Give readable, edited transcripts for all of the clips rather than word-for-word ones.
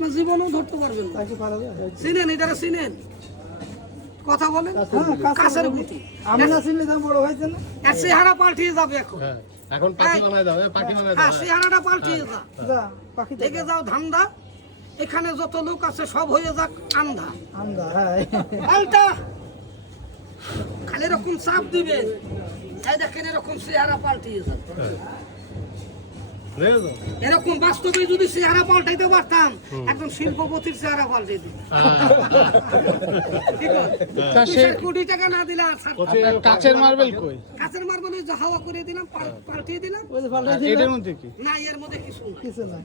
আপনার জীবনেও ধরতে পারবেন না। চিনেন এটারে চিনেন কথা বলেন কাছের গুটি আমি না চিনলে তো বড় হয়েছে না এর চেহারা পাল্টিয়ে যাবে এখন এখন পাখি বানায় দাও পাখি বানায় হ্যাঁ দাও চেহারাটা পাল্টিয়ে যা যা পাখি দেখে যাও ধান্দা এখানে যত লোক আছে সব হয়ে যাক আন্ধা আন্দা হ্যাঁ পাল্টা খালি এরকম চাপ দিবেন এই দেখেন এরকম চেহারা পাল্টিয়ে যাবে এরকম বাস্তবে যদি চেহারা পাল্টাইতে পারতাম একদম শিল্পপতির চেহারা পাল্টে দিত কোটি টাকা না দিলে কাচের মার্বেল কই কাছের মার্বেল যে হাওয়া করে দিলাম পাল্টিয়ে দিলাম এটার মধ্যে কি না এর মধ্যে কিছু না কিছু না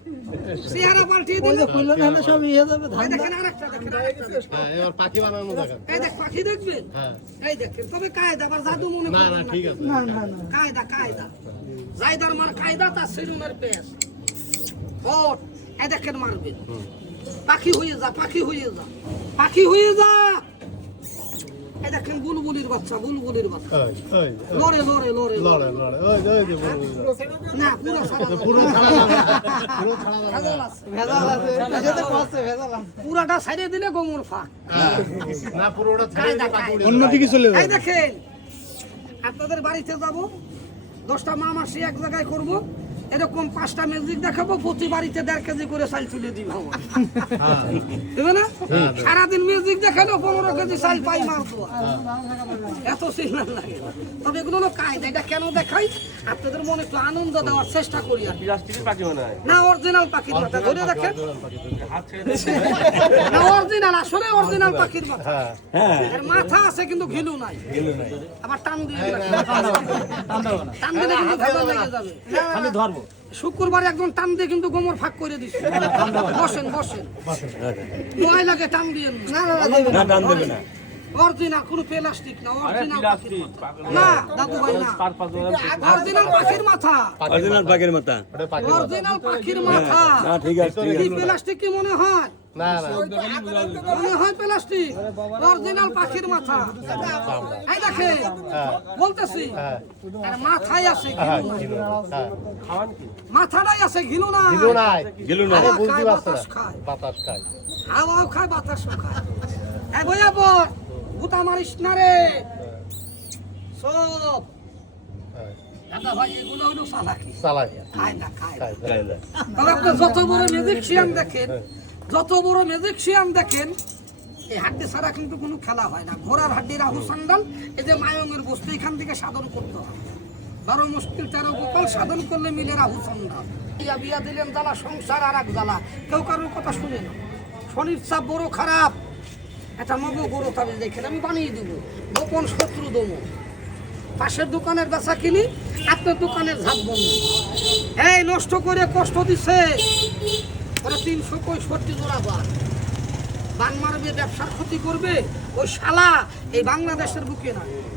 চেহারা পাল্টিয়ে ওই যে দিলাম কইলেন না সব ইয়ে যাবে এই দেখেন আরেকটা দেখেন আরেকটা দেখেন। এবার পাখি বানানো দেখেন এই দেখ পাখি দেখবেন এই দেখেন তবে কায়দা আবার জাদু মনে না করবেন না না ঠিক আছে না না না কায়দা কায়দা জায়দার মার কায়দা তার সেলুনের পেশ হট এই দেখেন মারবেন পাখি হয়ে যা পাখি হয়ে যা পাখি হয়ে যা এই দেখেন বুলবুলির বাচ্চা বুলবুলির বাচ্চা ওই লড়ে লড়ে লড়ে লড়ে লড়ে ওই যে বড় না পুরো সারা পুরো ছাড়া পুরো ছাড়া ভেজাল আছে ভেজাল আছে এটাতে কষ্ট ভেজাল আছে পুরাটা সাইডে দিলে গোমর ফাঁক না পুরোটা ছেড়ে কায়দা পাখি উড়ে অন্যদিকে চলে এই দেখেন আপনাদের বাড়িতে যাব 10টা মামাসি এক জায়গায় করব এরকম 5টা মিউজিক দেখাবো প্রতি বাড়িতে 1.5 কেজি করে চাল তুলে দিব দেবে না সারাদিন মিউজিক দেখালো 15 কেজি চাল পাই মারতো এত সিগন্যাল লাগে তবে এগুলো হলো কায়দা এটা কেন দেখাই আপনাদের মনে একটু আনন্দ দেওয়ার চেষ্টা করি আর প্লাস্টিকের পাখি বানায় না অরিজিনাল পাখির মাথা ধরে দেখেন না অরিজিনাল আসলে অরিজিনাল পাখির মাথা এর মাথা আছে কিন্তু ঘিলু নাই আবার টান দিয়ে টান দিলে কিন্তু ভেজাল লেগে যাবে আমি ধরবো শুক্রবারে একজন টান দিয়ে কিন্তু গোমর ফাঁক করে দিচ্ছে বসেন বসেন দোয়াই লাগে টান দিয়ে না টান দেবে না অরিজিনাল কোনো প্লাস্টিক না অরিজিনাল পাখির মাথা না দাদু ভাই না অরিজিনাল পাখির মাথা অরিজিনাল পাখির মাথা অরিজিনাল পাখির মাথা না ঠিক আছে কি প্লাস্টিক কি মনে হয় না না মনে হয় প্লাস্টিক অরিজিনাল পাখির মাথা এই দেখেন বলতেছি আর মাথায় আছে ঘিলু মাথাটাই আছে ঘিলু না গিলু নাই গেলু না আরে বুঝতে খায়, পারছ বাতাস না খায়। বাতাস খায় হাওয়াও খায় বাতাসও খায় এই বইয়া বল বুতা মারিস না রে সব দাদা ভাই এগুলো হলো চালাকি চালাকি খায় না খায় না। খায় তবে আপনি যত বড় ম্যাজিকশিয়ান দেখেন যত বড় ম্যাজিকশিয়ান দেখেন এই হাড্ডি ছাড়া কিন্তু কোনো খেলা হয় না ঘোড়ার হাড্ডি রাহু সান্ডাল এই যে মায়ঙের বস্তু এখান থেকে সাধন করতে হয় 12 মুশকিল 13 গোপাল সাধন করলে মিলে রাহু সান্ডাল বিয়া বিয়া দিলেন জ্বালা সংসার আর এক জ্বালা কেউ কারোর কথা শুনে না শনির চাপ বড় খারাপ একটা মগো গরু তবে দেখেন আমি বানিয়ে দিব গোপন শত্রু দম পাশের দোকানের বেচা কিনি আপনার দোকানের ঝাপ বন্ধ এই নষ্ট করে কষ্ট দিছে ওরা 365 জোড়া বান মারবে ব্যবসার ক্ষতি করবে ওই শালা এই বাংলাদেশের বুকে না